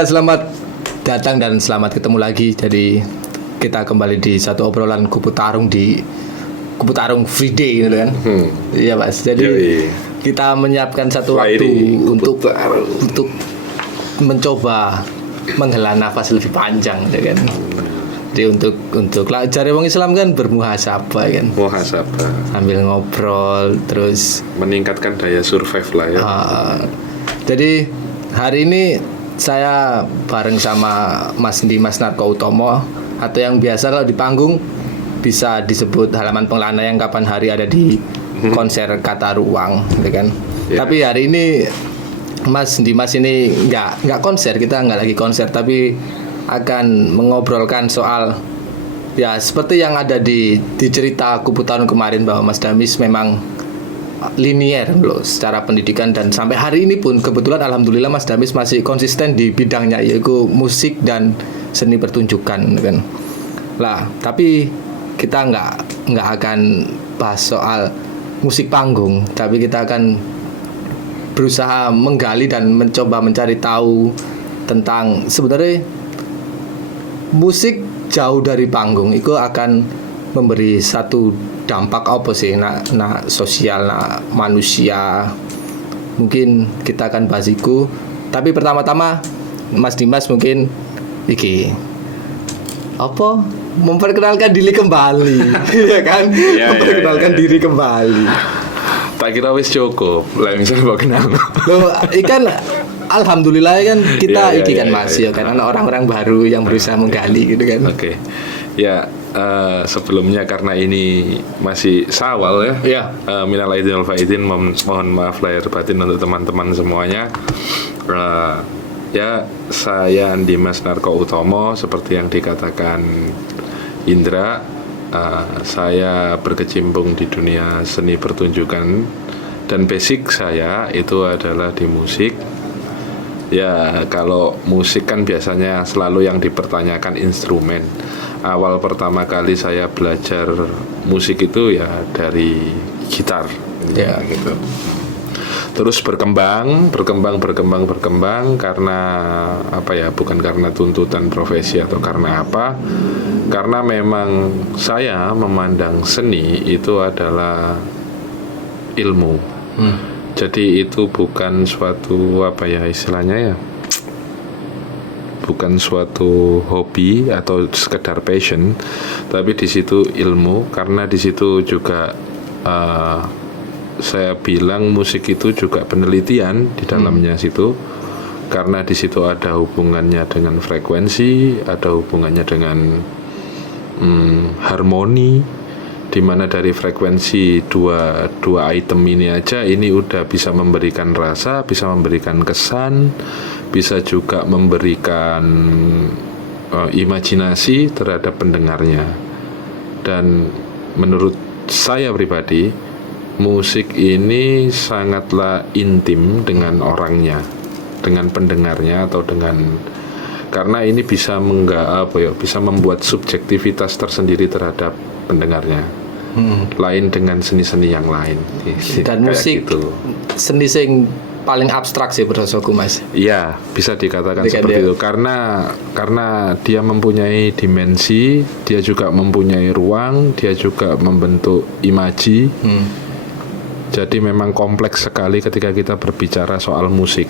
Ya, selamat datang dan selamat ketemu lagi. Jadi kita kembali di satu obrolan kupu tarung free day gitu kan. Iya Mas. Jadi kita menyiapkan satu waktu untuk mencoba menghela nafas lebih panjang gitu kan. Jadi untuk cari wong Islam kan bermuhasabah kan. Muhasabah. Sambil ngobrol terus meningkatkan daya survive lah ya. Jadi hari ini saya bareng sama Mas Dimas Narko Utomo, atau yang biasa kalau di panggung bisa disebut halaman pengelana, yang kapan hari ada di konser Kata Ruang, gitu kan. Yeah. Tapi hari ini Mas Dimas ini nggak konser, kita nggak lagi konser, tapi akan mengobrolkan soal ya seperti yang ada di cerita Kupu Tarung kemarin, bahwa Mas Damis memang linier loh secara pendidikan, dan sampai hari ini pun kebetulan alhamdulillah Mas Damis masih konsisten di bidangnya, yaitu musik dan seni pertunjukan kan. Lah, tapi kita nggak akan bahas soal musik panggung, tapi kita akan berusaha menggali dan mencoba mencari tahu tentang sebenarnya musik jauh dari panggung itu akan memberi satu dampak apa sih nak sosial, nak manusia. Mungkin kita akan bahas itu. Tapi pertama-tama Mas Dimas mungkin memperkenalkan diri kembali. Iya kan? Memperkenalkan diri kembali. Tak kira wis cukup. Lah misalnya mau kenal. Loh, ikan alhamdulillah kan kita Mas ya kan, anak orang-orang baru yang berusaha menggali gitu kan. Oke. Ya, sebelumnya karena ini masih Syawal ya. Minal aidin wal faizin, mohon maaf lahir batin untuk teman-teman semuanya. Ya, saya Dimas Narko Utomo, seperti yang dikatakan Indra. Saya berkecimpung di dunia seni pertunjukan, dan basic saya itu adalah di musik. Ya, kalau musik kan biasanya selalu yang dipertanyakan instrumen. Awal pertama kali saya belajar musik itu ya dari gitar. Ya, gitu. Terus berkembang karena apa ya? Bukan karena tuntutan profesi atau karena apa? Karena memang saya memandang seni itu adalah ilmu. Jadi itu bukan suatu apa ya istilahnya ya, bukan suatu hobi atau sekedar passion, tapi di situ ilmu. Karena di situ juga saya bilang musik itu juga penelitian di dalamnya situ, karena di situ ada hubungannya dengan frekuensi, ada hubungannya dengan harmoni, dimana dari frekuensi dua item ini aja ini udah bisa memberikan rasa, bisa memberikan kesan, bisa juga memberikan imajinasi terhadap pendengarnya. Dan menurut saya pribadi, musik ini sangatlah intim dengan orangnya, dengan pendengarnya, atau karena ini bisa bisa membuat subjektivitas tersendiri terhadap pendengarnya. Lain dengan seni-seni yang lain. Dan musik gitu. Seni yang paling abstrak sih berdasarku Mas. Iya, bisa dikatakan seperti itu, karena dia mempunyai dimensi, dia juga mempunyai ruang, dia juga membentuk imaji. Jadi memang kompleks sekali ketika kita berbicara soal musik.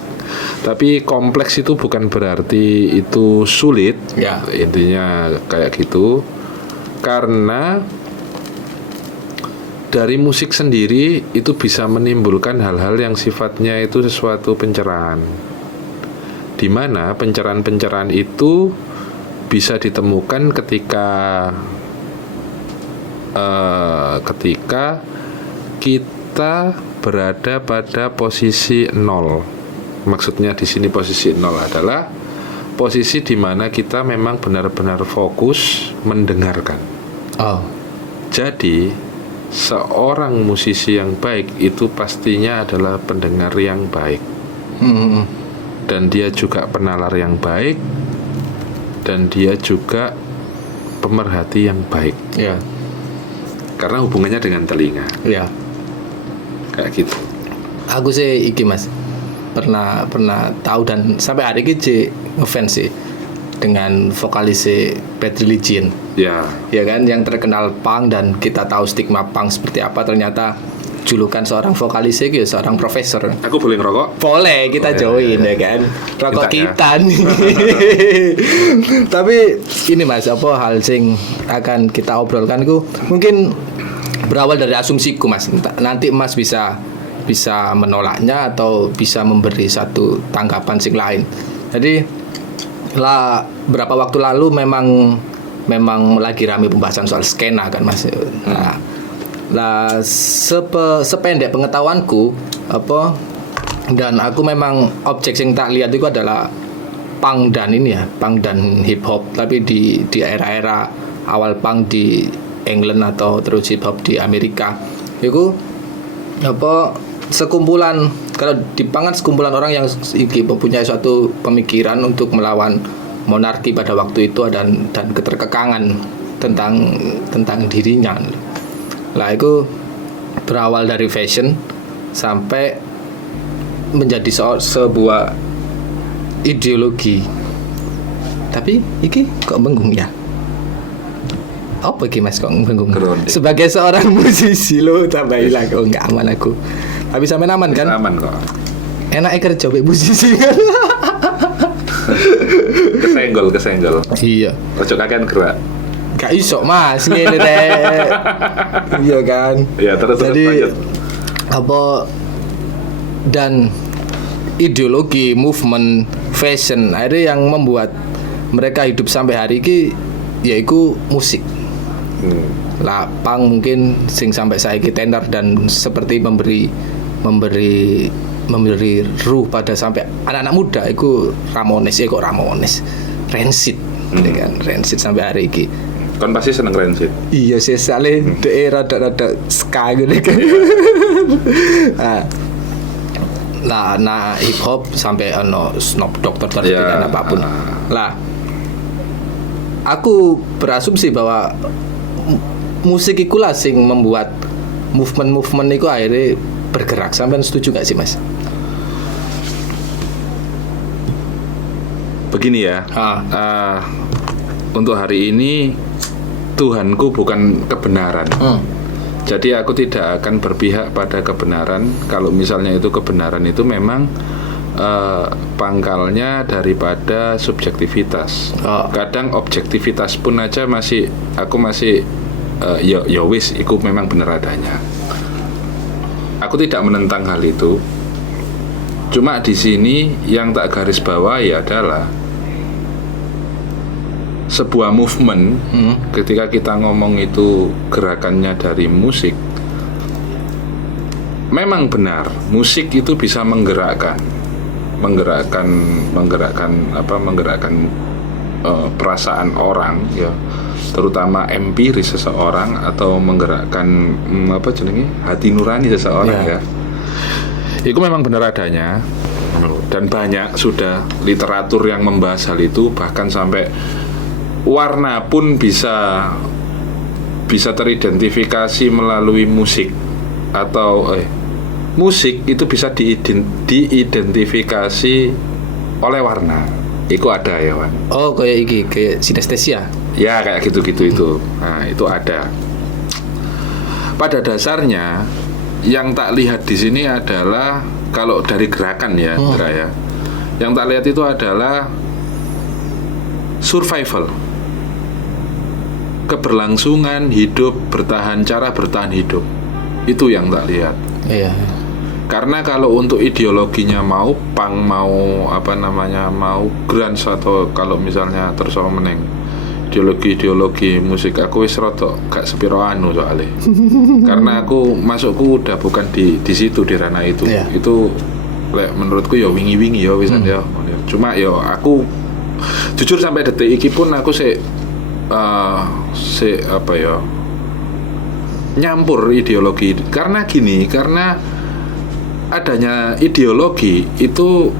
Tapi kompleks itu bukan berarti itu sulit. Ya. Intinya kayak gitu. Karena dari musik sendiri itu bisa menimbulkan hal-hal yang sifatnya itu sesuatu pencerahan, di mana pencerahan-pencerahan itu bisa ditemukan ketika kita berada pada posisi nol. Maksudnya di sini posisi nol adalah posisi di mana kita memang benar-benar fokus mendengarkan. Jadi seorang musisi yang baik itu pastinya adalah pendengar yang baik, dan dia juga penalar yang baik, dan dia juga pemerhati yang baik. Karena hubungannya dengan telinga. Kayak gitu. Aku sih Mas, pernah tahu dan sampai hari ini ngefans sih dengan vokalis Bad Religion. Ya. Ya kan, yang terkenal punk dan kita tahu stigma punk seperti apa, ternyata julukan seorang vokalis itu ya seorang profesor. Aku boleh ngerokok? Boleh, kita join ya kan. Rokok Minta ya. kita nih. Tapi ini Mas, apa hal sing akan kita obrolkan ku mungkin berawal dari asumsiku Mas. Nanti Mas bisa menolaknya atau bisa memberi satu tanggapan sing lain. Jadi lah berapa waktu lalu memang lagi rame pembahasan soal skena kan Mas. Lah sependek pengetahuanku apa dan aku memang objek yang tak lihat itu adalah punk dan ini ya, punk dan hip hop, tapi di era-era awal punk di England atau terus hip hop di Amerika. Itu apa sekumpulan, kalau di punk kan sekumpulan orang yang mempunyai suatu pemikiran untuk melawan monarki pada waktu itu dan keterkekangan tentang dirinya. Lah itu berawal dari fashion sampai menjadi sebuah ideologi. Tapi iki kok bengong ya? Apa iki Mas kok bengong? Sebagai seorang musisi lo tambah hilang. Oh enggak aman aku. Tapi sampe aman kan? Aman kok. Enak kerja be musisi kan? Kesenggol. Iya. Ojo kakean gerak. Gak iso Mas, ngene teh. Iya kan? Ya, terus jadi lanjut. apa dan ideologi, movement, fashion akhirnya yang membuat mereka hidup sampai hari ini yaitu musik. Lah punk mungkin sing sampai saiki tenar dan seperti memberi ruh pada sampai anak-anak muda itu Ramones, Rancid, ya kan? Rancid sampai hari ini. Kan pasti seneng Rancid. Iya sih, soalnya rada ska gitu kan. Nah hip hop sampai Snoop Dogg dan apapun. Lah aku berasumsi bahwa musik ikulah sing membuat movement itu akhirnya bergerak. Sampai setuju gak sih Mas? Begini ya. Untuk hari ini Tuhanku bukan kebenaran. Jadi aku tidak akan berpihak pada kebenaran. Kalau misalnya itu kebenaran itu memang pangkalnya daripada subjektivitas. Kadang objektivitas pun aja aku masih ya wis, itu memang benar adanya. Aku tidak menentang hal itu. Cuma di sini yang tak garis bawahi adalah sebuah movement. Ketika kita ngomong itu gerakannya dari musik, memang benar musik itu bisa menggerakkan perasaan orang ya, terutama empiris seseorang atau menggerakkan hati nurani seseorang ya. Itu memang benar adanya dan banyak sudah literatur yang membahas hal itu, bahkan sampai warna pun bisa teridentifikasi melalui musik atau musik itu bisa diidentifikasi oleh warna. Itu ada ya Wan. Oh kayak sinestesia. Ya kayak gitu-gitu itu. Nah itu ada. Pada dasarnya yang tak lihat di sini adalah kalau dari gerakan ya, ya. Yang tak lihat itu adalah survival. Keberlangsungan hidup, cara bertahan hidup. Itu yang tak lihat. Iya. Karena kalau untuk ideologinya mau punk, mau mau grunge, atau kalau misalnya terus meneng ideologi musik, aku wis rada gak sepiro anu soalnya. Karena aku masukku udah bukan di situ, di ranah itu. Yeah. Itu menurutku ya wingi-wingi ya wis ya. Cuma ya aku jujur sampai detik iki pun aku nyampur ideologi. Karena adanya ideologi itu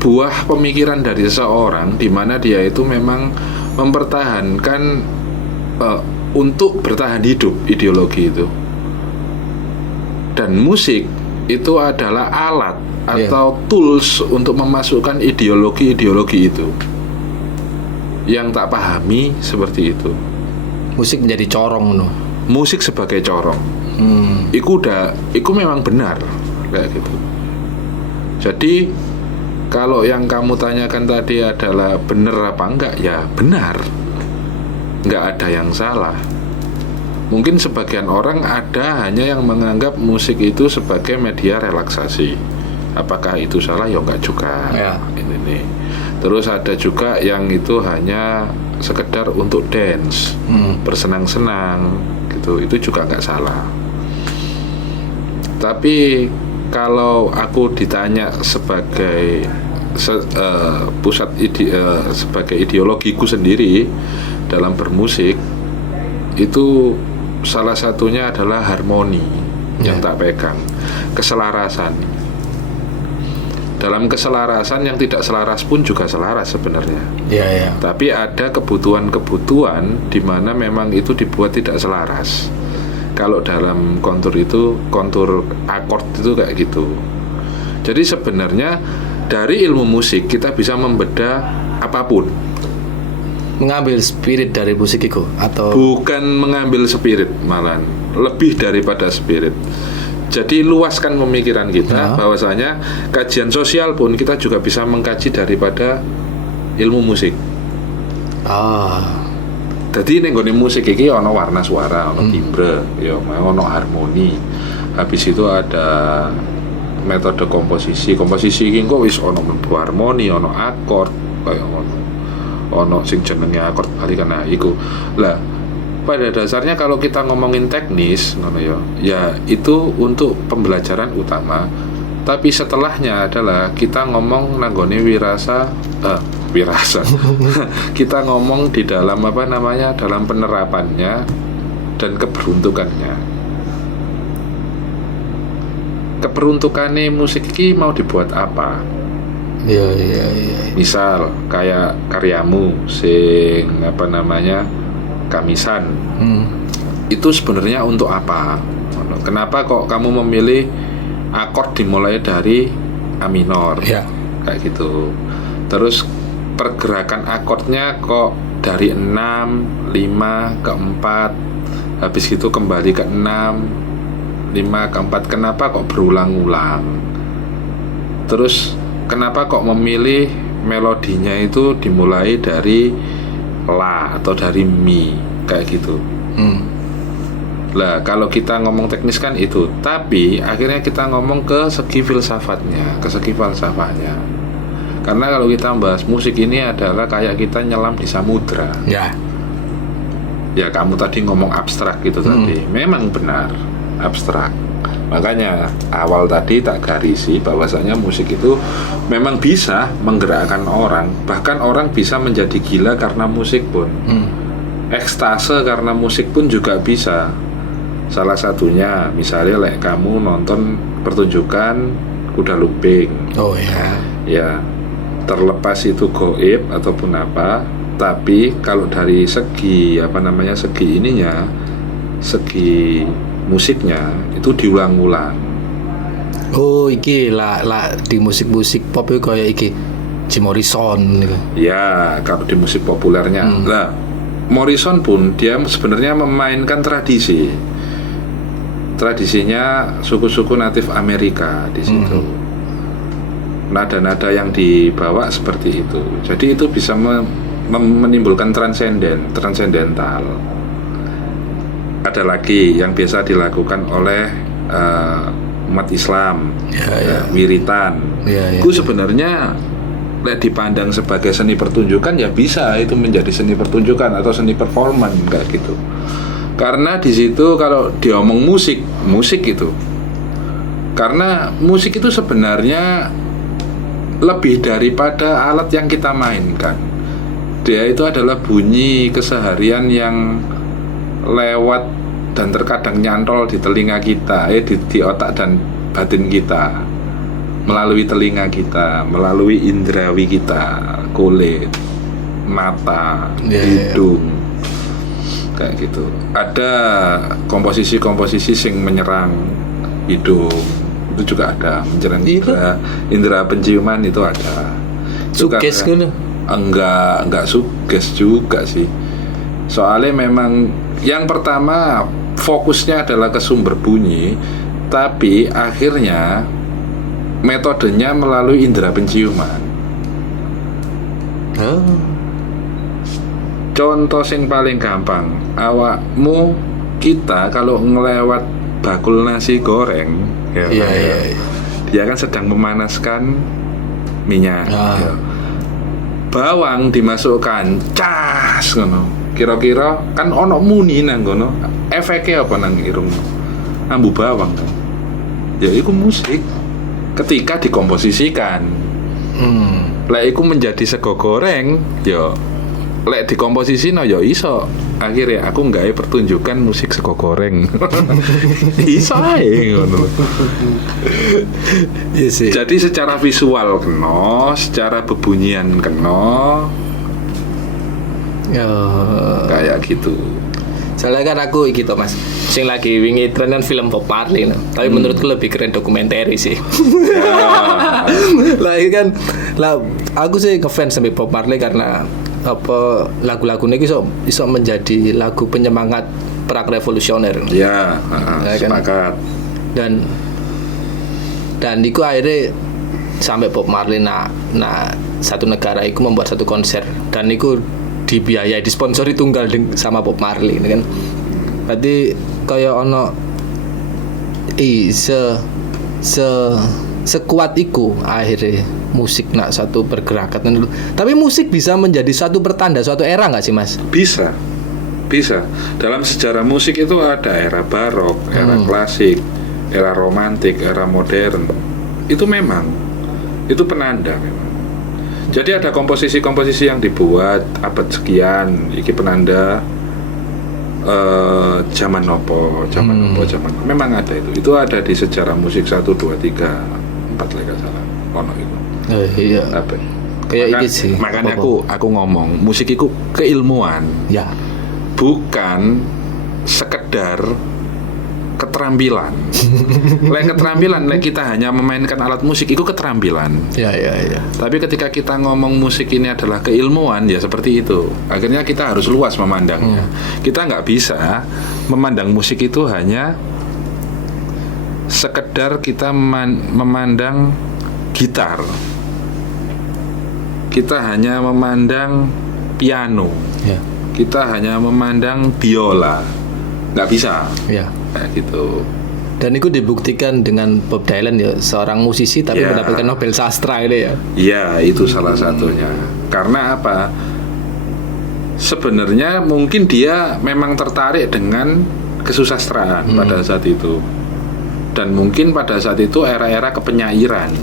buah pemikiran dari seseorang, di mana dia itu memang mempertahankan untuk bertahan hidup ideologi itu. Dan musik itu adalah alat atau tools untuk memasukkan ideologi-ideologi itu. Yang tak pahami seperti itu. Musik menjadi corong no. Musik sebagai corong. Iku memang benar kayak gitu. Jadi kalau yang kamu tanyakan tadi adalah benar apa enggak, ya benar. Enggak ada yang salah. Mungkin sebagian orang ada hanya yang menganggap musik itu sebagai media relaksasi. Apakah itu salah? Ya enggak juga. Ya. Ini. Terus ada juga yang itu hanya sekedar untuk dance, bersenang-senang gitu. Itu juga enggak salah. Tapi kalau aku ditanya sebagai sebagai ideologiku sendiri dalam bermusik, itu salah satunya adalah harmoni yang tak pegang, keselarasan. Dalam keselarasan yang tidak selaras pun juga selaras sebenarnya. Ya. Tapi ada kebutuhan-kebutuhan di mana memang itu dibuat tidak selaras. Kalau dalam kontur akord itu kayak gitu. Jadi sebenarnya dari ilmu musik kita bisa membedah apapun. Mengambil spirit dari musik itu atau Bukan mengambil spirit, malah lebih daripada spirit. Jadi luaskan pemikiran kita, bahwasanya kajian sosial pun kita juga bisa mengkaji daripada ilmu musik. Jadi ning gone musik iki ana warna suara, ana timbre, ya ana harmoni. Habis itu ada metode komposisi. Komposisi iki kok wis ana harmoni, ana akord, kaya ngono. Ana sing jenenge akord balikan, nah iku. Lah, pada dasarnya kalau kita ngomongin teknis ngono ya itu untuk pembelajaran utama. Tapi setelahnya adalah kita ngomong nanggone wirasa. Kita ngomong di dalam dalam penerapannya dan keberuntukannya. Keberuntukannya musik ini mau dibuat apa? Iya. Misal kayak karyamu sing Kamisan. Itu sebenarnya untuk apa? Kenapa kok kamu memilih akord dimulai dari A minor? Ya. Kayak gitu. Terus pergerakan akordnya kok dari 6, 5 ke 4, habis itu kembali ke 6, 5 ke 4. Kenapa kok berulang-ulang? Terus kenapa kok memilih melodinya itu dimulai dari La atau dari Mi kayak gitu? Lah kalau kita ngomong teknis kan itu, tapi akhirnya kita ngomong ke segi filsafatnya, ke segi falsafahnya. Karena kalau kita bahas musik ini adalah kayak kita nyelam di samudra. Ya kamu tadi ngomong abstrak gitu tadi. Memang benar abstrak. Makanya awal tadi tak garisi bahwasanya musik itu memang bisa menggerakkan orang. Bahkan orang bisa menjadi gila karena musik pun. Ekstase karena musik pun juga bisa. Salah satunya misalnya kamu nonton pertunjukan kuda lumping. Oh ya. Ya, terlepas itu goib ataupun apa, tapi kalau dari segi segi musiknya itu diulang-ulang. Oh, iki lah di musik-musik pop itu kayak iki Jim Morrison gitu. Ya, kalau di musik populernya. Lah, Morrison pun dia sebenarnya memainkan tradisinya suku-suku natif Amerika di situ. Nada-nada yang dibawa seperti itu. Jadi itu bisa menimbulkan transendental. Ada lagi yang biasa dilakukan oleh umat Islam, wiritan. Itu sebenarnya dipandang sebagai seni pertunjukan, ya bisa itu menjadi seni pertunjukan atau seni performan kayak gitu. Karena di situ kalau diomong musik itu, karena musik itu sebenarnya lebih daripada alat yang kita mainkan. Dia itu adalah bunyi keseharian yang lewat dan terkadang nyantol di telinga kita, di otak dan batin kita, melalui telinga kita, melalui indrawi kita, kulit, mata, hidung, kayak gitu. Ada komposisi-komposisi sing menyerang hidung, itu juga ada, mencereng Iya. indera penciuman itu ada. Itu Suges karena- ngono. enggak suges juga sih. Soalnya memang yang pertama fokusnya adalah ke sumber bunyi, tapi akhirnya metodenya melalui indera penciuman. Oh. Contoh sing paling gampang, awakmu kita kalau ngelewat bakul nasi goreng, ya, Iya, kan, iya, ya, iya. dia kan sedang memanaskan minyak. Ah. Ya. Bawang dimasukkan, cas ngono. Kira-kira kan ono muni nang ngono. Efeknya apa nang irung? Ambu bawang kan. Ya iku musik ketika dikomposisikan. Lek iku menjadi sego goreng, ya lek dikomposisi no ya iso. Akhirnya aku nggawe pertunjukan musik sego goreng. Iso ae ngono. Iya sih. Jadi secara visual kena, secara bebunyian kena, Ya. kayak gitu. Soalnya kan aku gitu mas, sing lagi wingi tren kan film Bob Marley, no. Tapi menurutku lebih keren dokumenter sih. Ya. Lah ini kan, lah aku sih ngefans sama Bob Marley karena apa lagu-lagunya iso menjadi lagu penyemangat perang revolusioner. Ya, Ya kan? sepakat. Dan itu akhirnya sampai Bob Marley satu negara itu membuat satu konser dan itu dibiayai disponsori tunggal sama Bob Marley kan. Berarti kayak ono sekuat iku akhirnya musik satu pergerakan. Tapi musik bisa menjadi suatu pertanda suatu era nggak sih mas? Bisa. Dalam sejarah musik itu ada era barok, era klasik, era romantik, era modern. Itu memang, itu penanda memang. Jadi ada komposisi-komposisi yang dibuat abad sekian, iki penanda zaman nopo. Memang ada itu. Itu ada di sejarah musik 1, 2, 3, 4 lek salah. Ono itu. Iya. Apa? Kayak iki sih. Makanya Apa-apa. aku ngomong, musik itu keilmuan. Ya. Bukan sekedar keterampilan. Keterampilan, kita hanya memainkan alat musik itu keterampilan. Ya. Tapi ketika kita ngomong musik ini adalah keilmuan, ya seperti itu. Akhirnya kita harus luas memandangnya. Kita nggak bisa memandang musik itu hanya sekedar kita memandang gitar. Kita hanya memandang piano. Ya. Kita hanya memandang biola, nggak bisa Ya. kayak gitu. Dan itu dibuktikan dengan Bob Dylan ya, seorang musisi tapi Ya. mendapatkan Nobel Sastra ini ya. Iya, itu salah satunya. Karena apa? Sebenarnya mungkin dia memang tertarik dengan kesusastraan pada saat itu. Dan mungkin pada saat itu era-era kepenyairan.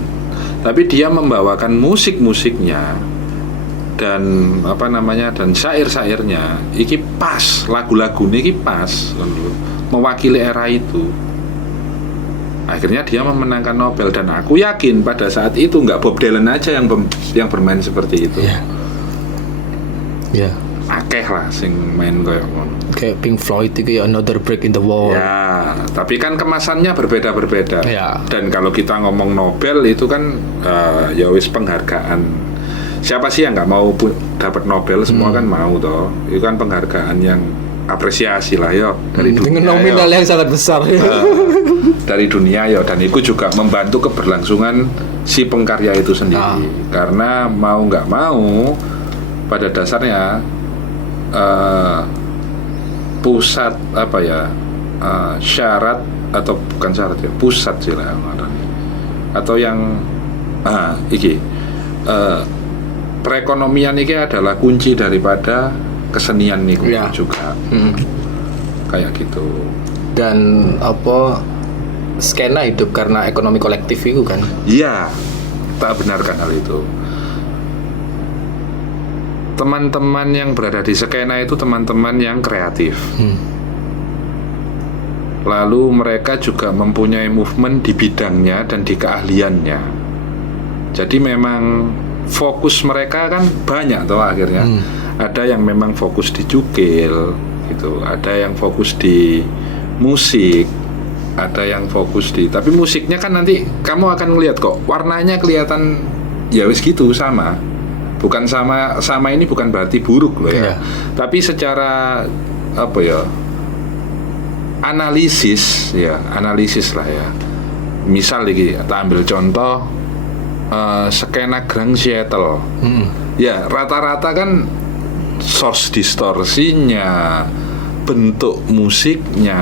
Tapi dia membawakan musik-musiknya dan dan syair-syairnya iki pas, lagu-lagunya iki pas mewakili era itu. Akhirnya dia memenangkan Nobel dan aku yakin pada saat itu nggak Bob Dylan aja yang bermain seperti itu. Ya. Akeh lah sing main kayak ngono. Kayak Pink Floyd itu ya, Another Break in the Wall. Ya, tapi kan kemasannya berbeda-berbeda. Ya. Dan kalau kita ngomong Nobel itu kan ya wis penghargaan. Siapa sih yang nggak mau dapat Nobel? Semua kan mau toh. Itu kan penghargaan yang apresiasi lah yo dari dunia. Dengan nominal yang sangat besar. Dari dunia ya, dan itu juga membantu keberlangsungan si pengkarya itu sendiri. Karena mau nggak mau pada dasarnya pusat syarat atau bukan syarat ya, pusat sih lah atau yang perekonomian ini adalah kunci daripada kesenian nih juga kayak gitu. Dan skena hidup karena ekonomi kolektif itu kan. Iya, tak benarkan hal itu. Teman-teman yang berada di skena itu teman-teman yang kreatif. Lalu mereka juga mempunyai movement di bidangnya dan di keahliannya. Jadi memang fokus mereka kan banyak toh akhirnya. Ada yang memang fokus di cukil gitu, ada yang fokus di musik, ada yang fokus di, tapi musiknya kan nanti kamu akan ngelihat kok warnanya kelihatan ya wis gitu sama. Bukan sama ini bukan berarti buruk loh ya. Iya. Tapi secara apa ya? Analisis lah ya. Misal lagi kita ambil contoh skena Grand Seattle. Ya, rata-rata kan source distorsinya, bentuk musiknya,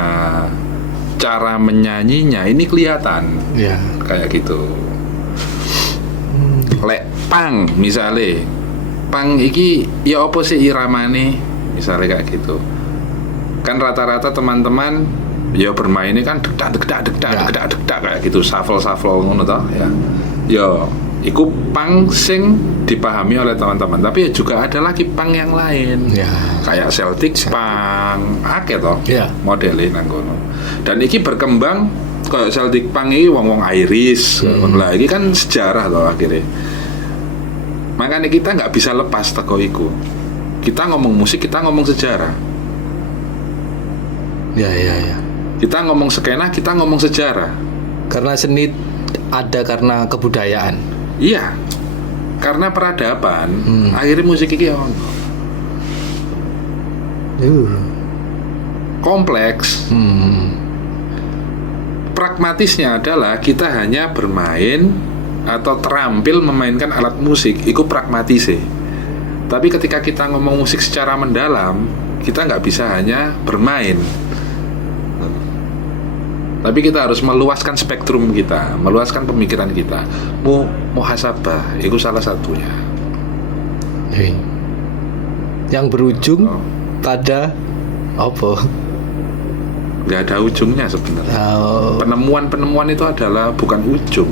cara menyanyinya ini kelihatan. Ya. Kayak gitu. Lek pang misalnya, pang iki ya apa sih iramane misalnya kayak gitu. Kan rata-rata teman-teman ya bermainnya kan degdak kayak gitu, shuffle ngono toh ya. Ya iku pang sing dipahami oleh teman-teman, tapi ya juga ada lagi pang yang lain. Ya. Kayak Celtic pang akeh toh. Ya. Modelin nang kono. Dan iki berkembang kayak Celtic pang iki wong-wong Irish. Lah iki kan sejarah toh akhirnya. Makanya kita nggak bisa lepas teko iku. Kita ngomong musik, kita ngomong sejarah. Ya. Kita ngomong skena, kita ngomong sejarah. Karena seni ada karena kebudayaan. Iya. Karena peradaban, akhirnya musik iki kompleks. Pragmatisnya adalah kita hanya bermain atau terampil memainkan alat musik, itu pragmatis sih. Tapi ketika kita ngomong musik secara mendalam, kita nggak bisa hanya bermain. Tapi kita harus meluaskan spektrum kita, meluaskan pemikiran kita. Muhasabah, itu salah satunya. Yang berujung pada apa? Nggak ada ujungnya sebenarnya. Oh. Penemuan itu adalah bukan ujung.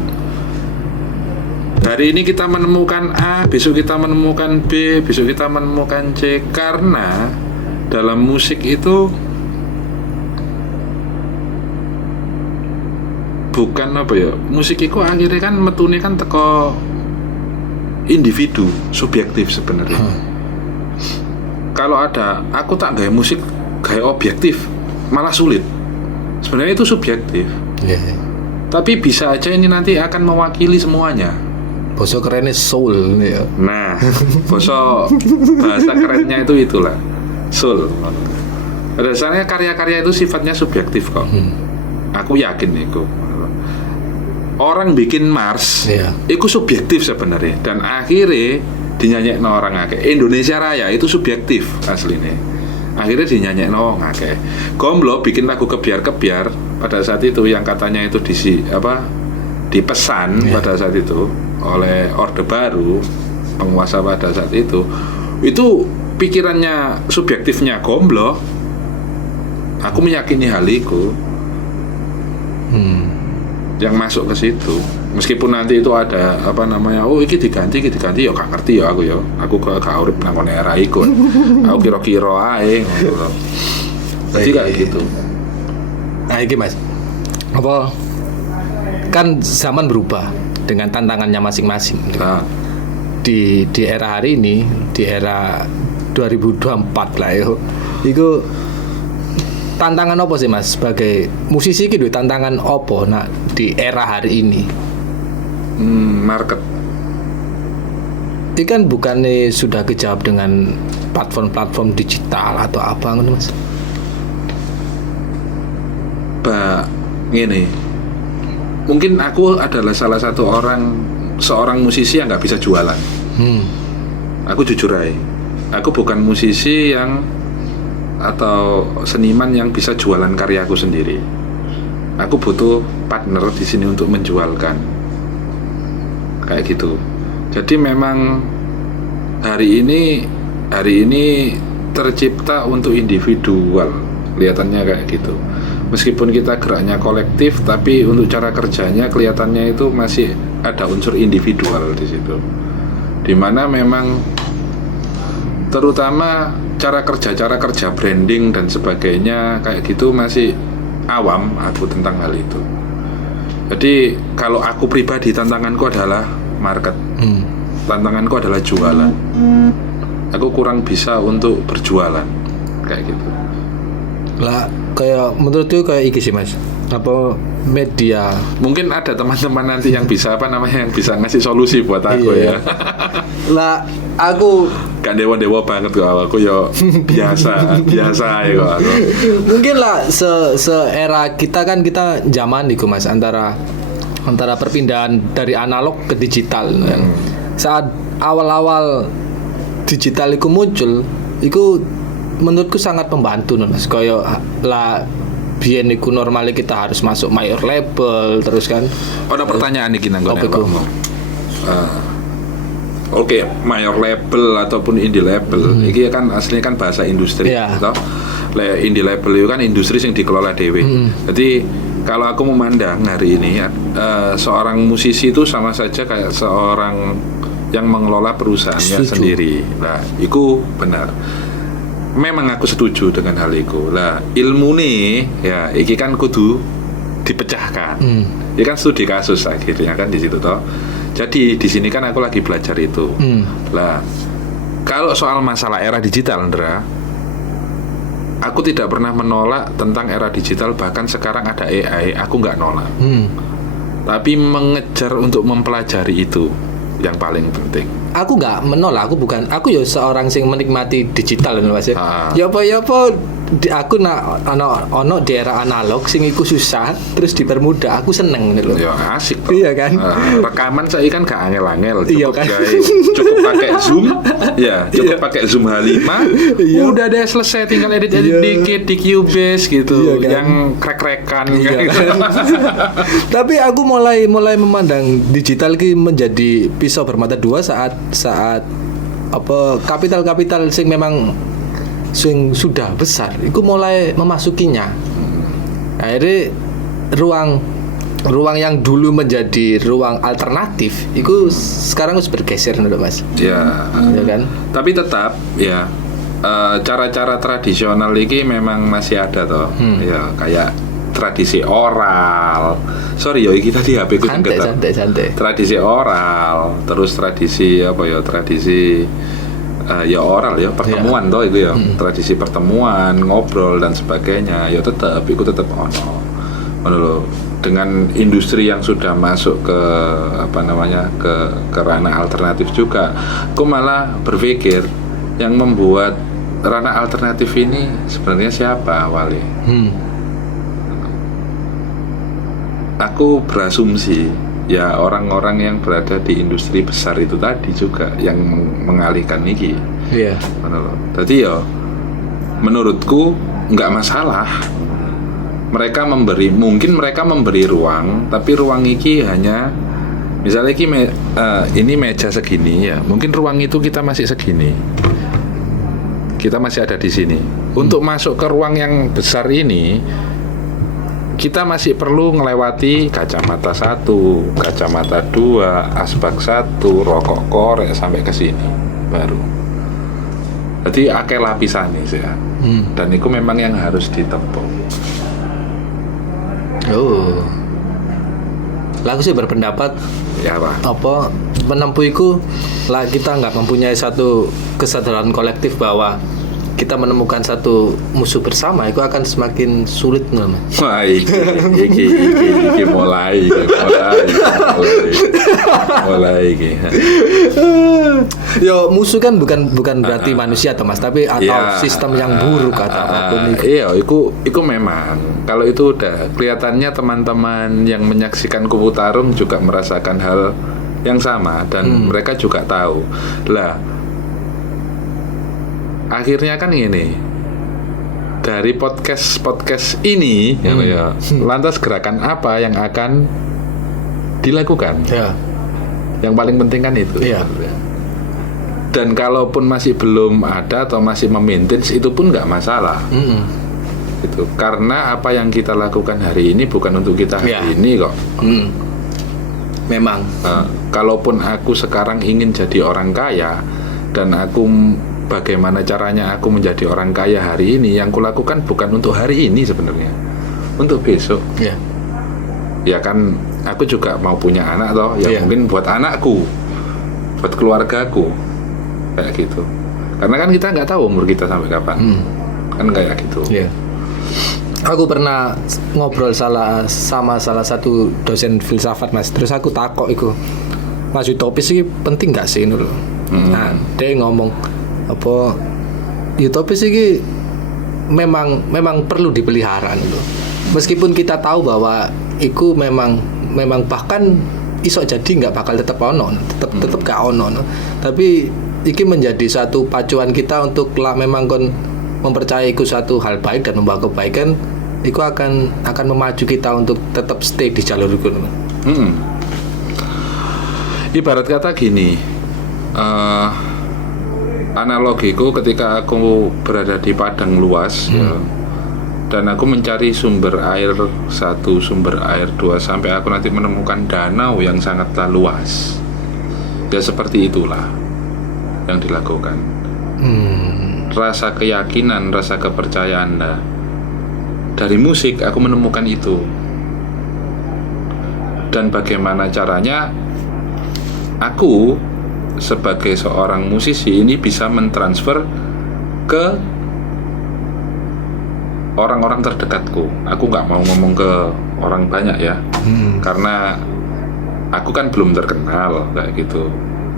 Hari ini kita menemukan A, besok kita menemukan B, besok kita menemukan C. Karena dalam musik itu bukan apa ya, musik itu akhirnya kan metune kan teko individu, subjektif sebenarnya. Kalau ada aku tak gaya musik gaya objektif, malah sulit. Sebenarnya itu subjektif. Tapi bisa aja ini nanti akan mewakili semuanya. Boso kerennya soul ya. Nah, bahasa kerennya itulah soul. Pada dasarnya karya-karya itu sifatnya subjektif kok. Aku yakin itu. Orang bikin Mars, itu subjektif sebenarnya. Dan akhirnya dinyanyekno orang akeh. Indonesia Raya itu subjektif aslinya. Akhirnya dinyanyekno wong akeh. Gomblo bikin lagu kebiar-kebiar pada saat itu yang katanya itu dipesan pada saat itu oleh Orde Baru, penguasa pada saat itu pikirannya subjektifnya Gomblo. Aku meyakini hal itu. Yang masuk ke situ, meskipun nanti itu ada iki diganti ya gak ngerti ya aku gak urip nang era iku. Aku kira-kira ae ngono. Jadi kayak gitu. Nah iki Mas, apa kan zaman berubah dengan tantangannya masing-masing. Nah, di era hari ini, di era 2024 lah yo. Iku tantangan apa sih Mas sebagai musisi gitu, tantangan apa nak di era hari ini? Market. Ini kan bukannya sudah kejawab dengan platform-platform digital atau apa gitu Mas? Gini, mungkin aku adalah salah satu seorang musisi yang nggak bisa jualan. Aku jujur aja, aku bukan musisi atau seniman yang bisa jualan karyaku sendiri. Aku butuh partner di sini untuk menjualkan. Kayak gitu. Jadi memang hari ini tercipta untuk individual. Kelihatannya kayak gitu. Meskipun kita geraknya kolektif, tapi untuk cara kerjanya kelihatannya itu masih ada unsur individual di situ. Dimana memang terutama cara kerja branding dan sebagainya kayak gitu masih awam aku tentang hal itu. Jadi kalau aku pribadi tantanganku adalah market. Tantanganku adalah jualan. Aku kurang bisa untuk berjualan kayak gitu. Lah kayak menurutku kayak iki sih Mas. apa media. Mungkin ada teman-teman nanti yang bisa yang bisa ngasih solusi buat aku Iya. ya. Lah aku Gak dewa-dewa banget kok aku yo biasa ya kok aku. mungkin lah era kita kan kita zaman itu Mas antara perpindahan dari analog ke digital kan. Saat awal-awal digital itu muncul, itu menurutku sangat membantu Mas. Kayak lah biyen iku normalnya kita harus masuk major label terus kan. Ada pertanyaan nih kita Apa iku? Oke, major label ataupun indie label, ini kan aslinya kan bahasa industri, Iya. toh. Indie label itu kan industri yang dikelola dewe. Jadi kalau aku memandang hari ini seorang musisi itu sama saja kayak seorang yang mengelola perusahaannya Setuju. sendiri. Nah, itu benar. Memang aku setuju dengan hal itu. Lah, ilmu nih, ya, iki kan kudu dipecahkan. Ini kan studi kasus akhirnya kan di situ toh. Jadi di sini kan aku lagi belajar itu. Lah, kalau soal masalah era digital, Ndra, aku tidak pernah menolak tentang era digital. Bahkan sekarang ada AI, aku nggak nolak. Tapi mengejar untuk mempelajari itu yang paling penting. Aku nggak menolak, aku ya seorang sing menikmati digital lho Mas. Ya apa aku ono di era analog sing iku susah terus dipermudah, aku seneng lho. Ya asik toh. Iya kan? Rekaman saya kan gak angel-angel, Iya cukup kan? cukup pakai Zoom, ya cukup pakai Zoom H5, Iya. udah deh selesai, tinggal edit Iya. dikit di Cubase gitu, Iya kan? yang krek-krekan. Iya gitu. kan? Tapi aku mulai memandang digital ki menjadi pisau bermata dua saat apa kapital sing memang sing sudah besar itu mulai memasukinya. Akhirnya ruang yang dulu menjadi ruang alternatif itu sekarang harus bergeser menurut Mas. Ya, Ya kan? tapi tetap ya cara-cara tradisional ini memang masih ada toh. Ya kayak tradisi oral. Sorry yo, iki tadi HP ku Santai. tradisi oral, terus tradisi apa ya, tradisi ya oral ya, pertemuan toh itu ya, tradisi pertemuan, ngobrol dan sebagainya, ya tetap ono lho. Dengan industri yang sudah masuk ke apa namanya, ke ranah alternatif juga, aku malah berpikir yang membuat ranah alternatif ini sebenarnya siapa awalnya. Aku berasumsi ya orang-orang yang berada di industri besar itu tadi juga yang mengalihkan iki. Iya. Jadi ya menurutku nggak masalah. Mungkin mereka memberi ruang, tapi ruang iki hanya misalnya ini meja segini ya, mungkin ruang itu kita masih segini. Kita masih ada di sini. Untuk masuk ke ruang yang besar ini, kita masih perlu melewati kacamata 1, kacamata 2, asbak 1, rokok korek sampai ke sini baru. Jadi akeh lapisan nih ya. Dan itu memang yang harus ditempuh. Oh. Lah aku sih berpendapat Ya Pak. apa menempuh itu lah kita nggak mempunyai satu kesadaran kolektif bahwa kita menemukan satu musuh bersama itu akan semakin sulit nggak Mas? Wah, iki mulai iki. Ya musuh kan bukan berarti manusia atau Mas, tapi atau Ya, sistem yang buruk atau apapun itu. Iya, itu memang. Kalau itu udah kelihatannya teman-teman yang menyaksikan Kubu Tarung juga merasakan hal yang sama dan mereka juga tahu. Lah, akhirnya kan ini dari podcast ini ya, lantas gerakan apa yang akan dilakukan? Ya. Yang paling penting kan itu. Iya. Dan kalaupun masih belum ada atau masih memaintain, itu pun nggak masalah. Gitu. Karena apa yang kita lakukan hari ini bukan untuk kita hari Ya. ini kok. Memang. Kalaupun aku sekarang ingin jadi orang kaya dan aku bagaimana caranya aku menjadi orang kaya hari ini, yang kulakukan bukan untuk hari ini sebenarnya, untuk besok. Ya. Ya kan, aku juga mau punya anak toh, ya Iya. mungkin buat anakku, buat keluargaku, kayak gitu. Karena kan kita nggak tahu umur kita sampai kapan, kan kayak gitu. Ya. Aku pernah ngobrol sama salah satu dosen filsafat Mas. Terus aku takok iku, Mas utopis ini penting gak sih lho? Nah, dia ngomong apa utopis ini memang perlu dipelihara lho. Meskipun kita tahu bahwa iku memang bahkan iso jadi nggak bakal tetap ono, tetap gak ono. Tapi iki menjadi satu pacuan kita untuk memang kon mempercayai iku satu hal baik dan membawa kebaikan, itu akan memacu kita untuk tetap stay di jalur itu. Ibarat kata gini, analogiku ketika aku berada di padang luas ya, dan aku mencari sumber air 1, sumber air 2, sampai aku nanti menemukan danau yang sangatlah luas. Ya seperti itulah yang dilakukan. Rasa keyakinan, rasa kepercayaan dari musik aku menemukan itu. Dan bagaimana caranya aku sebagai seorang musisi ini bisa mentransfer ke orang-orang terdekatku. Aku nggak mau ngomong ke orang banyak ya, karena aku kan belum terkenal kayak gitu.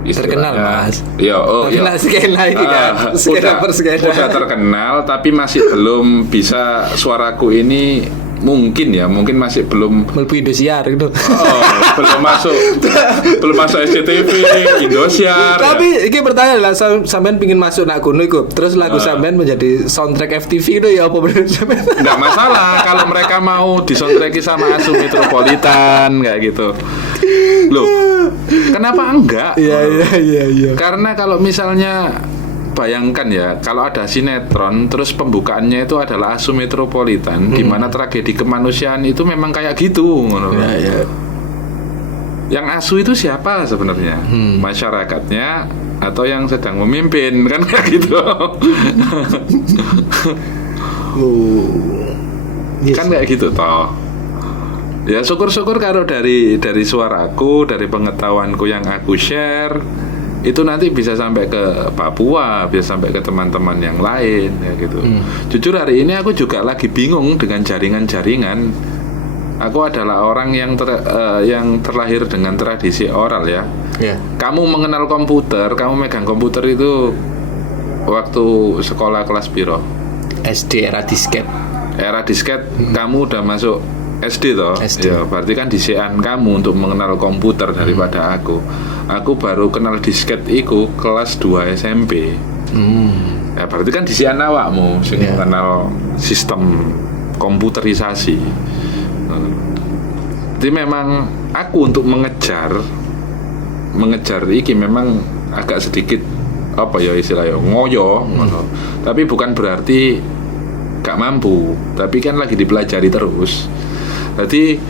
Terkenal Mas. Ya, terkenal skena ini kan. Skena per skena. Udah terkenal tapi masih belum bisa, suaraku ini mungkin masih belum mlebu Indosiar gitu. Belum masuk SCTV, Indosiar. Tapi ini pertanyaan lah, sampean pingin masuk nak kuno iku, terus lagu sampean menjadi soundtrack FTV itu ya apa bener sampean? Enggak masalah kalau mereka mau disoundtracki sama Asu Metropolitan kayak gitu. Loh, kenapa enggak? Iya. Karena kalau misalnya bayangkan ya, kalau ada sinetron terus pembukaannya itu adalah Asu Metropolitan, di mana tragedi kemanusiaan itu memang kayak gitu. Iya. Yang asu itu siapa sebenarnya? Masyarakatnya atau yang sedang memimpin, kan kayak gitu. Yes. Kan kayak gitu toh. Ya syukur-syukur kalau dari suaraku, dari pengetahuanku yang aku share, itu nanti bisa sampai ke Papua, bisa sampai ke teman-teman yang lain ya gitu. Jujur hari ini aku juga lagi bingung dengan jaringan-jaringan. Aku adalah orang yang terlahir dengan tradisi oral ya. Yeah. Kamu mengenal komputer, kamu megang komputer itu waktu sekolah kelas piro? SD era disket. Era disket, kamu udah masuk SD toh? SD. Ya, berarti kan disian kamu untuk mengenal komputer daripada aku. Aku baru kenal disket itu kelas 2 SMP. Ya berarti kan disian awakmu sing mengenal sistem komputerisasi. Jadi memang aku untuk mengejar iki memang agak sedikit apa ya istilahnya ngoyo, tapi bukan berarti gak mampu, tapi kan lagi dipelajari terus. Jadi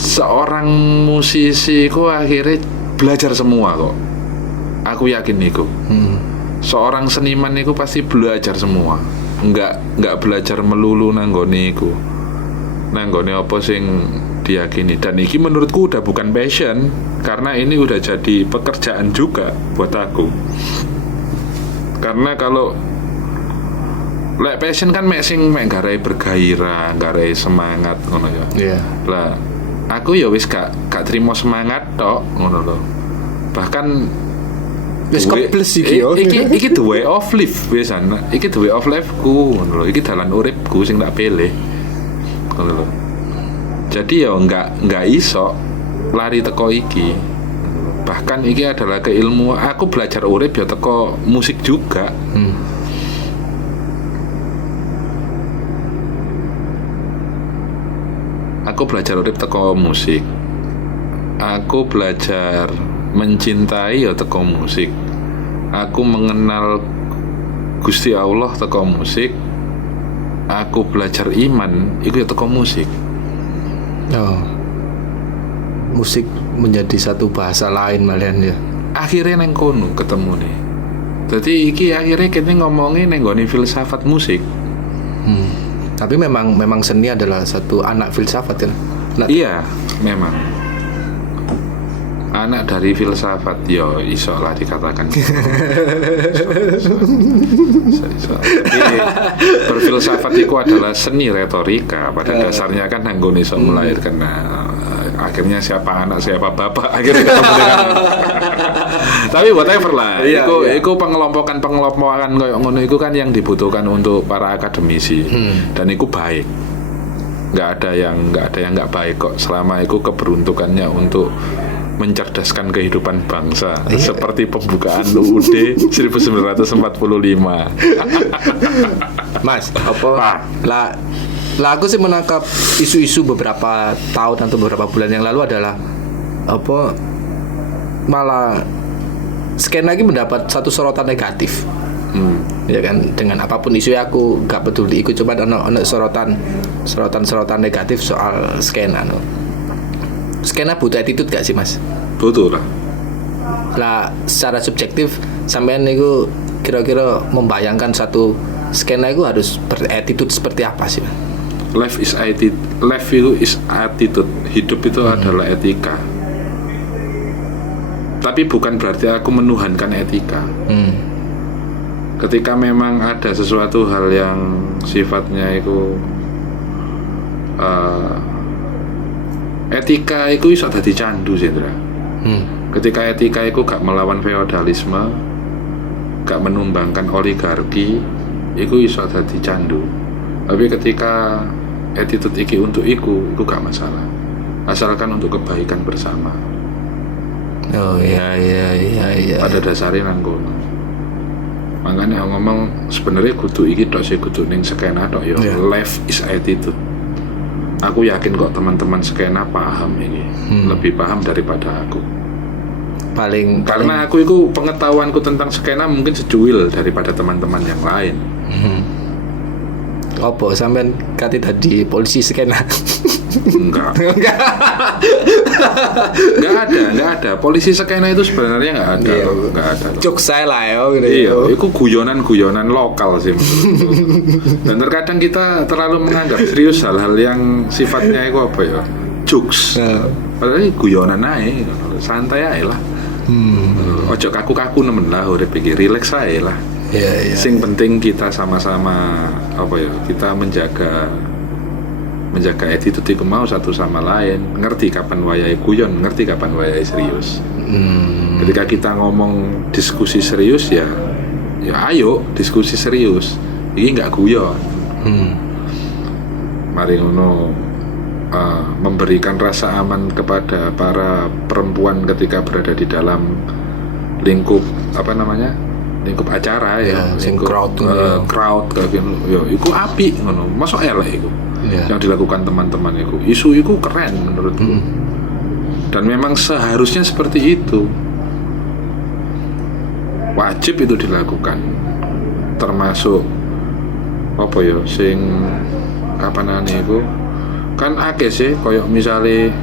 seorang musisi ku akhirnya belajar semua kok. Aku yakin niku. Seorang seniman niku pasti belajar semua. Enggak belajar melulu nanggone iku. Nanggone apa sing diyakini. Dan iki menurutku udah bukan passion, karena ini udah jadi pekerjaan juga buat aku. Karena kalau passion kan mek garai bergairah, garai semangat ngono ya. Iya. Lah aku ya wis gak trimo semangat tok ngono lho. Bahkan wis kebles iki yo. Iki the way of life biasanya. Iki the way of life-ku ngono lho. Iki dalan uripku sing tak pilih. Ngono lho. Jadi ya enggak iso lari teko iki. Bahkan iki adalah keilmuan. Aku belajar urip ya teko musik juga. Aku belajar urip teko musik. Aku belajar mencintai ya teko musik. Aku mengenal Gusti Allah teko musik. Aku belajar iman itu ya teko musik. Musik menjadi satu bahasa lain malian ya. Akhirnya neng kono ketemu nih. Jadi iki akhirnya kita ngomongin neng goni filsafat musik. Tapi memang seni adalah satu anak filsafat ya. Iya, memang. anak dari filsafat, yo iso lah dikatakan. Iso. Jadi, berfilsafat itu adalah seni retorika. Pada dasarnya kan anggon iso melahirkan. Akhirnya siapa anak siapa bapak akhirnya ketemu dengan. Tapi whatever lah. Iku pengelompokan kayak ngono itu kan yang dibutuhkan untuk para akademisi. Dan itu baik. Nggak ada yang nggak baik kok, selama itu keberuntukannya untuk mencerdaskan kehidupan bangsa, seperti pembukaan UUD 1945. Mas, apa lah aku sih menangkap isu-isu beberapa tahun atau beberapa bulan yang lalu adalah apa malah skena lagi mendapat satu sorotan negatif. Ya kan, dengan apapun isu aku gak peduli, ikut coba ada sorotan negatif soal skena. Skena butuh attitude gak sih mas? Butuh lah. Lah secara subjektif sampean itu kira-kira membayangkan satu skena itu harus berattitude seperti apa sih? Life is attitude. Life itu is attitude. Hidup itu adalah etika. Tapi bukan berarti aku menuhankan etika. Ketika memang ada sesuatu hal yang sifatnya itu etika itu iso dadi candu Sindra. Ketika etika itu gak melawan feodalisme, gak menumbangkan oligarki, itu iso dadi candu. Tapi ketika attitude iki untuk itu gak masalah, asalkan untuk kebaikan bersama. Oh iya. Pada dasarnya nanggono. Makanya ngomong sebenarnya kudu iki tok sih, kudu ning skena tok ya. Life is attitude. Aku yakin kok teman-teman skena paham ini, lebih paham daripada aku. Karena aku itu pengetahuanku tentang skena mungkin sejuil daripada teman-teman yang lain. Apa sampean kate tadi polisi skena? Enggak ada. Polisi skena itu sebenarnya enggak ada. Cuk saya lah ya gitu. Iya, itu guyonan lokal sih. Dan terkadang kita terlalu menganggap serius hal-hal yang sifatnya itu apa ya? Jokes. Padahal ini guyonan aja, santai aja lah. Ojo kaku-kaku nemen lah, udah pikir relax aja lah. Iya. Sing penting kita sama-sama apa ya? Kita menjaga attitude itu mau satu sama lain, ngerti kapan wayai guyon, ngerti kapan wayai serius. Ketika kita ngomong diskusi serius ya ayo diskusi serius. Ini nggak guyon. Mari ngono memberikan rasa aman kepada para perempuan ketika berada di dalam lingkup lingkup acara ya, lingkup crowd kayak gitu. Yo, iku apik ngono. Masuk elek iku. Yang dilakukan teman-teman isu itu keren menurutku. Dan memang seharusnya seperti itu, wajib itu dilakukan, termasuk apa ya sing kapanan itu kan akeh sih, kayak misalnya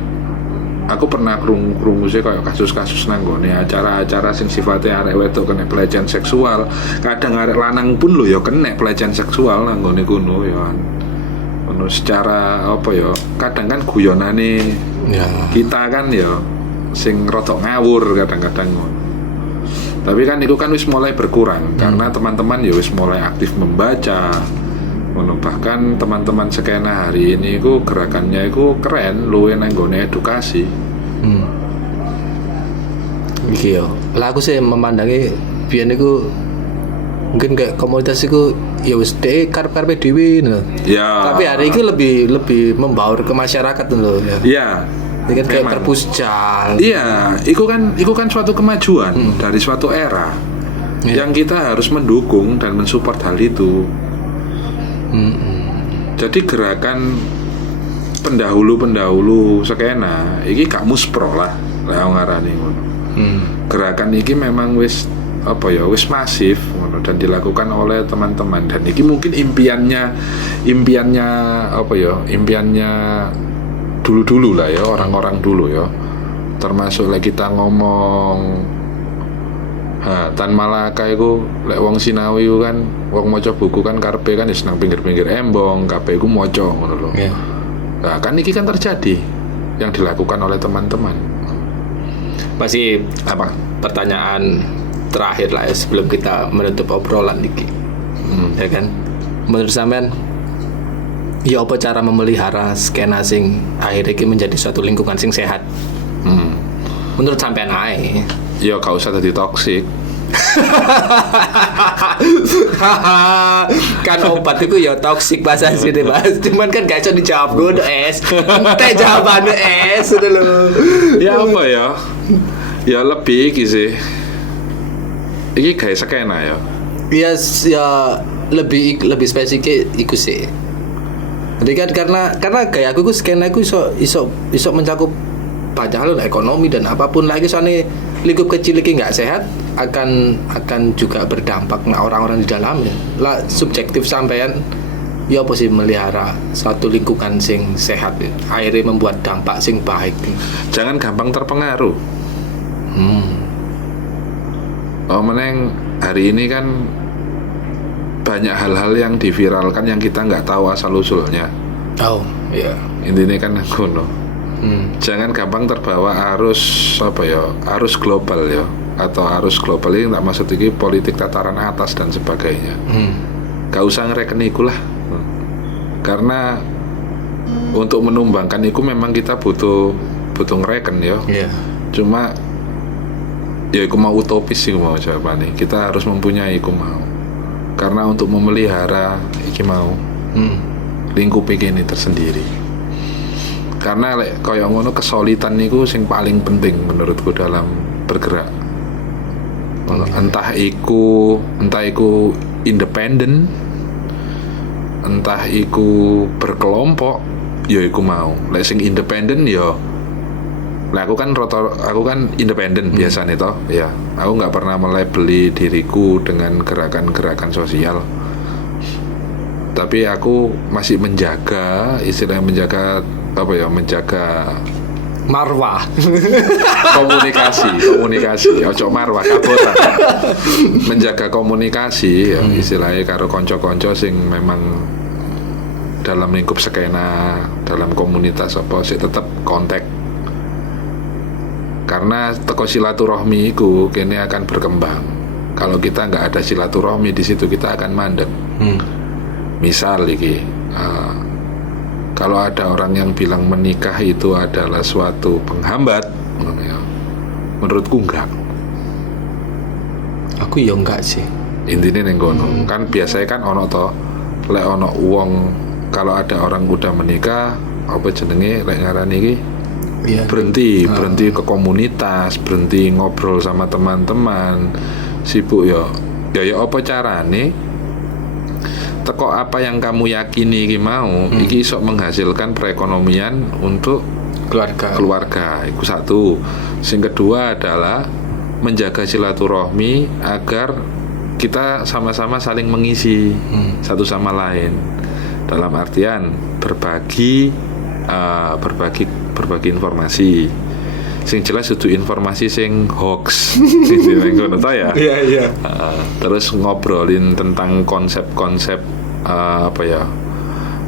aku pernah krungu sih kayak kasus-kasus nanggone acara-acara sing sifatnya arek wedok kena pelecehan seksual, kadang arek lanang pun lho ya kena pelecehan seksual nanggone kuno ya. Secara apa ya, kadang kan guyonane kita kan ya sing rodok ngawur kadang-kadang. Tapi kan itu kan wis mulai berkurang karena teman-teman ya wis mulai aktif membaca. Bahkan teman-teman skena hari ini itu gerakannya itu keren, luwe nanggone edukasi. Iki yo. Lah aku sih memandangi biyen iku mungkin kayak komunitas itu ya wis karep-karepe dhewe lho. Ya. Tapi hari ini lebih membaur ke masyarakat lho ya. Iya. Ini kan kayak terpuscal. Iya, itu kan suatu kemajuan dari suatu era yang kita harus mendukung dan mensupport hal itu. Jadi gerakan pendahulu skena iki gak muspro lah ngarani ngono. Gerakan iki memang wis masif ngono dan dilakukan oleh teman-teman, dan iki mungkin impiannya dulu lah ya, orang-orang dulu ya, termasuk lagi kita ngomong Tan Malaka iku lek wong Sinawi kan wong maca buku kan karepe kan wis nang pinggir-pinggir embong, kabeh iku maca ngono lho. Nah, kan iki kan terjadi yang dilakukan oleh teman-teman. Masih Apa? pertanyaan terakhir lah ya sebelum kita menutup obrolan ini. Ya kan? Menurut sampean ya apa cara memelihara skena sing akhirnya iki menjadi suatu lingkungan sing sehat? Menurut sampean ae. Ya gak usah jadi toksik. Kan obat itu ya toksik bahasa sini Mas. Cuman kan gak bisa dijawab gue es. Teh jawabannya es itu loh. Ya apa ya? Ya lebih iki sih. Iki kayak skena ya. Ya lebih spesifik iku sih. Jadi kan karena kayak aku skena aku iso mencakup banyak hal ekonomi dan apapun lagi soalnya lingkup kecil ini nggak sehat akan juga berdampak nah orang-orang di dalamnya lah subjektif sampean ya apa sih melihara suatu lingkungan sing sehat akhirnya membuat dampak sing baik. Jangan gampang terpengaruh. Oh meneng hari ini kan banyak hal-hal yang diviralkan yang kita nggak tahu asal usulnya. Oh iya. Intinya kan ngono. Jangan gampang terbawa arus arus global ya, atau arus global ini tak maksud ini politik tataran atas dan sebagainya. Gak usah ngereken iku lah. Karena untuk menumbangkan iku memang kita butuh ngereken ya. Yeah. Cuma ya iku mau utopis sih mau jawabannya. Kita harus mempunyai iku mau. Karena untuk memelihara iki mau lingkup ini tersendiri. Karena kaya ngono kesolidan niku sing paling penting menurutku dalam bergerak. Entah iku independen, entah iku berkelompok, ya iku mau. Lek sing independen ya aku kan independen biasanya toh, ya. Aku nggak pernah melabeli diriku dengan gerakan-gerakan sosial. Tapi aku masih menjaga Marwah. komunikasi ojo marwah kabotan. Menjaga komunikasi ya, istilahnya karo konco-konco sing memang dalam lingkup skena, dalam komunitas apa sih tetap kontak. Karena teko silaturahmi itu kini akan berkembang. Kalau kita nggak ada silaturahmi di situ kita akan mandek. Misal iki kalau ada orang yang bilang menikah itu adalah suatu penghambat, menurutku enggak. Aku ya enggak sih. Intinya neng kono. Kan biasanya kan ono to, lek ono uang kalau ada orang udah menikah, apa jenenge lek ngarani iki berhenti ke komunitas, berhenti ngobrol sama teman-teman, sibuk ya apa carane teko apa yang kamu yakini iki mau iki sok menghasilkan perekonomian untuk keluarga. Itu satu. Yang kedua adalah menjaga silaturahmi agar kita sama-sama saling mengisi satu sama lain. Dalam artian berbagi informasi. Sing jelas itu informasi sing hoax. Ngono ta ya. Iya. Terus ngobrolin tentang konsep-konsep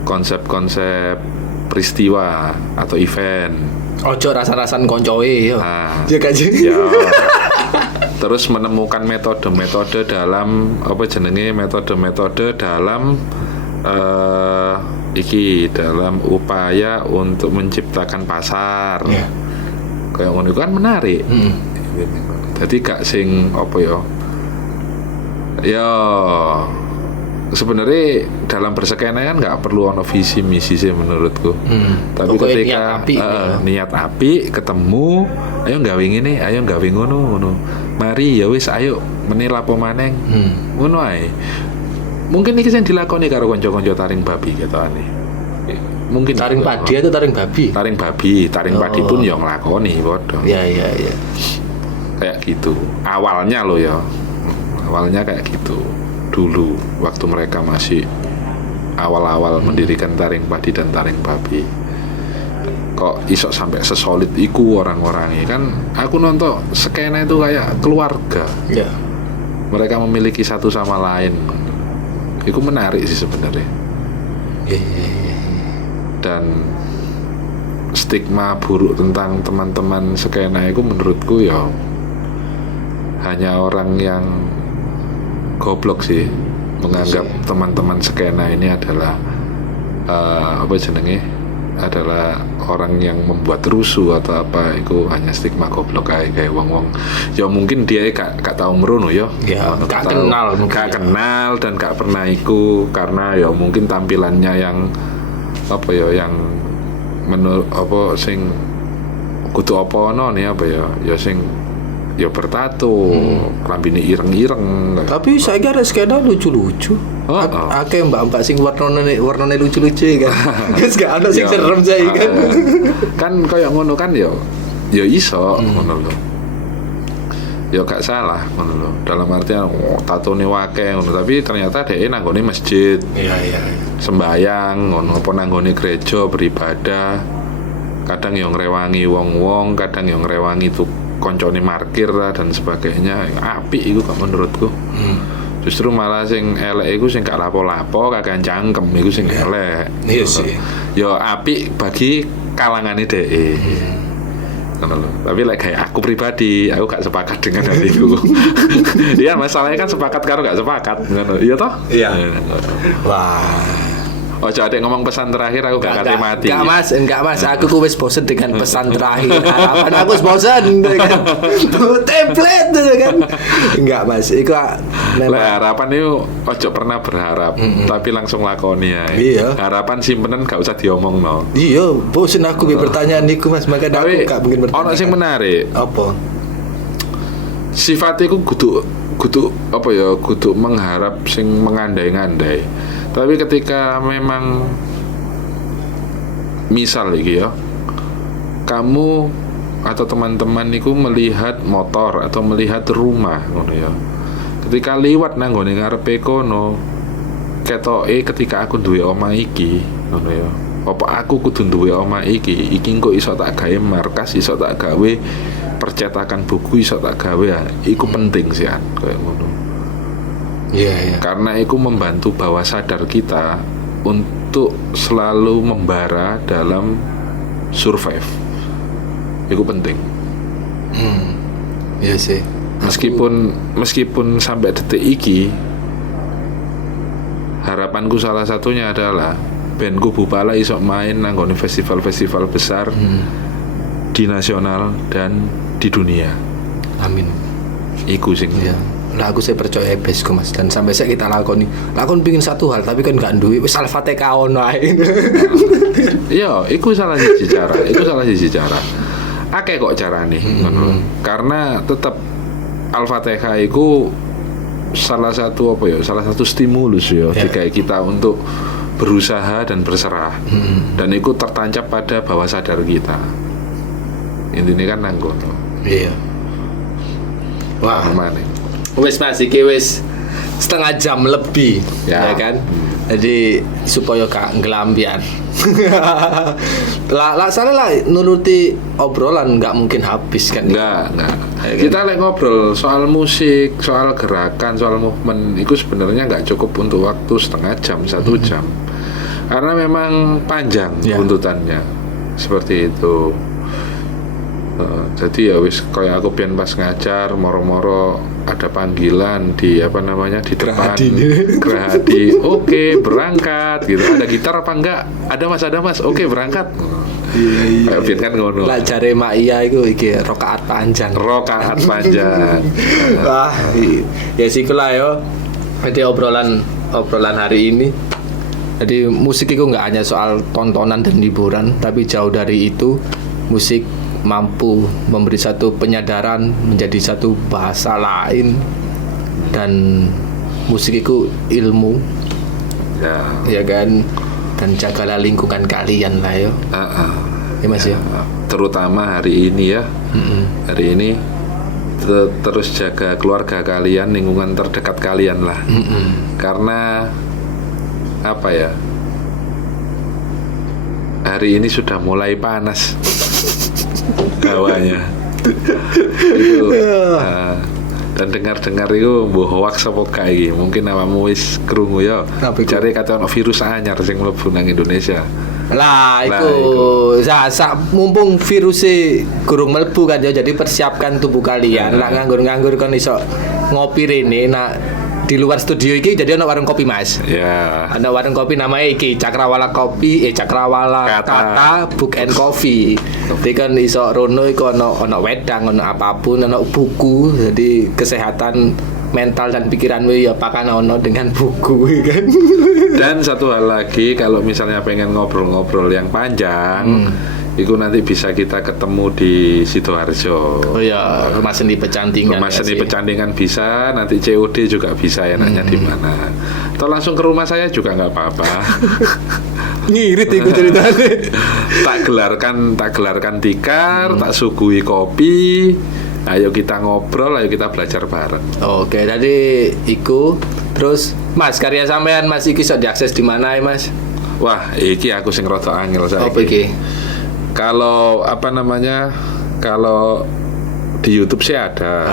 konsep-konsep peristiwa atau event. Ojo rasa-rasan koncoe yo. Ya kan ya. Terus menemukan metode-metode dalam metode-metode dalam dalam upaya untuk menciptakan pasar. Kayak ngono kan menarik. Jadi gak sing sebenarnya dalam berskena kan nggak perlu ono visi misi sih menurutku. Tapi ketika niat api ketemu, ayo nggawe ngene, ayo nggawe ngono. Mari ya wis ayo menilapo maneng. Ngono ae. Mungkin iki sing dilakoni karo kanca-kanca taring babi ketane. Mungkin taring padi atau taring babi? Taring padi pun ya nglakoni padha. Iya. Kayak gitu. Awalnya lo ya. Awalnya kayak gitu. Dulu waktu mereka masih awal-awal mendirikan taring padi dan taring babi, kok iso sampai sesolid iku orang-orangnya kan. Aku nonton skena itu kayak keluarga. Mereka memiliki satu sama lain. Itu menarik sih sebenarnya. Dan stigma buruk tentang teman-teman skena itu menurutku ya hanya orang yang goblok sih menganggap teman-teman skena ini adalah apa jenenge, adalah orang yang membuat rusuh atau apa. Itu hanya stigma goblok kayak wong-wong ya mungkin dia gak tahu merono ya, gak kenal mungkin, gak kenal dan gak pernah iku, karena ya mungkin tampilannya yang apa ya, yang menurut apa sing kudu apa ono nih apa ya sing ya bertato, klambine ireng-ireng. Tapi saya kira skena lucu-lucu. Akeh mbak-mbak sing warnane lucu-lucu kan. Guys gak ada sing serem saya kan. Kan koyo ngono kan ya iso ngono lho. Ya gak salah ngono lho. Dalam artian tatone wake ngono, tapi ternyata dhek nanggone masjid. Iya. Sembayang ngono apa nanggone gereja beribadah. Kadang yang ngrewangi wong-wong, kadang yang ngrewangi tuh koncone markir lah dan sebagainya. Apik iku kok menurutku. Justru malah sing elek iku sing gak lapo-lapo, kagak cangkem iku sing elek. Iya sih. Ya apik bagi kalangane dhek. Tapi kayak aku pribadi, aku gak sepakat dengan hal itu. Iya, masalahnya kan sepakat karo gak sepakat. Iya toh? Iya. Wah. Ojo adek ngomong pesan terakhir aku gak kate mati. Enggak mas, aku wis bosen dengan pesan terakhir. Harapan aku wis bosen kan. Template kan. Enggak mas, iku memang harapan itu ojo pernah berharap, tapi langsung lakoni ya. Iya. Harapan simpenan gak usah diomongno. Iya, bosen aku pertanyaan niku mas, maka aku gak mungkin bertanya. Ono sing menarik. Apa? Sifatnya ku kudu apa ya, kudu mengharap sing mengandai-ngandai. Tapi ketika memang misal iki ya, kamu atau teman-teman niku melihat motor atau melihat rumah ngono ya. Ketika liwat nang gone ngarepe kono, ketoke ketika aku duwe omah iki ngono ya. Apa aku kudu duwe omah iki engko iso tak gawe markas, iso tak gawe percetakan buku, iso tak gawe. Iku penting sih kayak ngono. Iya. Karena itu membantu bawah sadar kita untuk selalu membara dalam survive. Itu penting. Iya sih. Meskipun sampai detik iki, harapanku salah satunya adalah bandku Bupala iso main nanggone festival-festival besar di nasional dan di dunia. Amin. Iku sing. Iya. Lah aku saya percaya besku mas, dan sampai saya kita lakon pingin satu hal tapi kan gak duit wis Al-Fatihah ono ae. Iya, iku salah siji cara. Akeh kok carane ngono. Karena tetap Al-Fatihah iku salah satu stimulus ya jika kita untuk berusaha dan berserah. Dan itu tertancap pada bawah sadar kita. Intinya kan nang kono. Iya. Wah, mana? Wis mas, iki wis setengah jam lebih ya kan. Jadi supaya gak ngelambian. lah nuruti obrolan nggak mungkin habis kan. Enggak. Kita ngobrol soal musik, soal gerakan, soal movement itu sebenarnya nggak cukup untuk waktu setengah jam, 1 jam. Karena memang panjang tuntutannya. Seperti itu. Jadi ya wis kayak aku pian pas ngajar moro-moro ada panggilan di di depan Gerahadi. Oke, berangkat gitu. Ada gitar apa enggak? Ada mas. Oke, berangkat. Iya. Pian kan ngono. Lah jare mak iya iku iki rakaat panjang. Wah, ya sikulah yo. Jadi obrolan hari ini. Jadi musik itu nggak hanya soal tontonan dan hiburan, tapi jauh dari itu musik mampu memberi satu penyadaran menjadi satu bahasa lain, dan musik itu ilmu ya kan, dan jagalah lingkungan kalian lah ya. Ya mas ya. Terutama hari ini ya, hari ini terus jaga keluarga kalian, lingkungan terdekat kalian lah. Karena apa ya, hari ini sudah mulai panas hawanya itu, Dan dengar-dengar itu mbuh hoax apa gak iki? Mungkin awakmu wis krungu ya. Apa iku? Jare kate ono virus anyar sing mlebu nang Indonesia. Lah iku mumpung virusnya gurung mlebu kan ya, jadi persiapkan tubuh kalian. Lah nganggur-nganggur kon iso ngopi rene di luar studio iki jadi ana warung kopi Mas. Ya. Ada warung kopi namanya iki Cakrawala Cakrawala Kata Book and Coffee. Jadi kan iso rono iku ono wedang, ono apapun, ono buku. Jadi kesehatan mental dan pikiranmu ya pakan ono dengan buku kan. Dan satu hal lagi, kalau misalnya pengen ngobrol-ngobrol yang panjang, itu nanti bisa kita ketemu di Sidoarjo. Oh ya, Rumah Seni Pecantingan. Rumah Seni Pecantingan bisa, nanti COD juga bisa enaknya di mana. Atau langsung ke rumah saya juga nggak apa-apa. Ngirit itu ceritanya. tak gelarkan tikar, tak suguhi kopi. Ayo kita ngobrol, ayo kita belajar bareng. Oke, tadi iku terus Mas karya sampean Mas iki iso diakses di mana ya Mas? Wah, iki aku sing rada angel saiki. Apa iki? Kalau kalau di YouTube sih ada.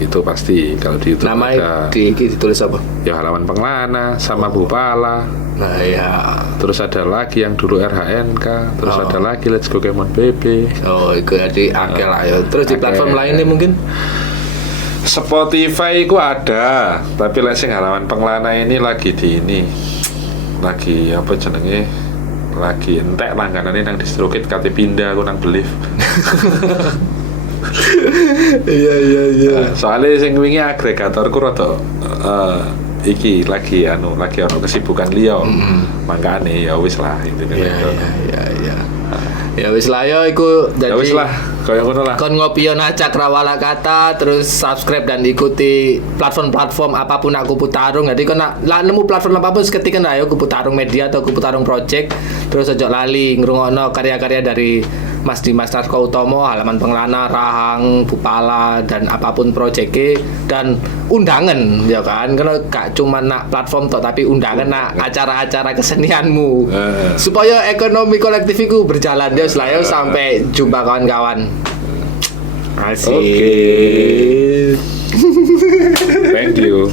Itu pasti kalau di YouTube Nama ada. ditulis apa? Ya Halaman Penglana sama Bupala. Nah ya. Terus ada lagi yang dulu RHNK, terus ada lagi Let's Go Kemon BB. Oh, itu jadi akeh lah ya. Terus di platform lainnya mungkin Spotify itu ada, tapi lek sing Halaman Penglana ini lagi apa jenenge? Lagi entek langganane nang Distrokit kate pindah aku nang Belief. Iya. Soalnya sing wingi agregatorku rada iki lagi ono kesibukan liya. Mangkane ya wis lah intine. Iya. Ya wis lah yo iku jadi. Ya wis lah, kaya ngono lah. Kon ngopi yo Cakrawala Kata, terus subscribe dan ikuti platform-platform apapun aku Putarung. Jadi kon lah nemu platform apapun ketika ayo Kupu Tarung Media atau Kupu Tarung Project. Terus ojo lali ngrungokno karya-karya dari Mas Dimas Narko Utomo, Halaman Penglana, Rahang, Bupala dan apapun proyeknya dan undangan ya kan, karena gak cuma nak platform toh tapi undangan nak acara-acara kesenianmu supaya ekonomi kolektif itu berjalan ya selalu sampai jumpa kawan-kawan. Asik. Thank you.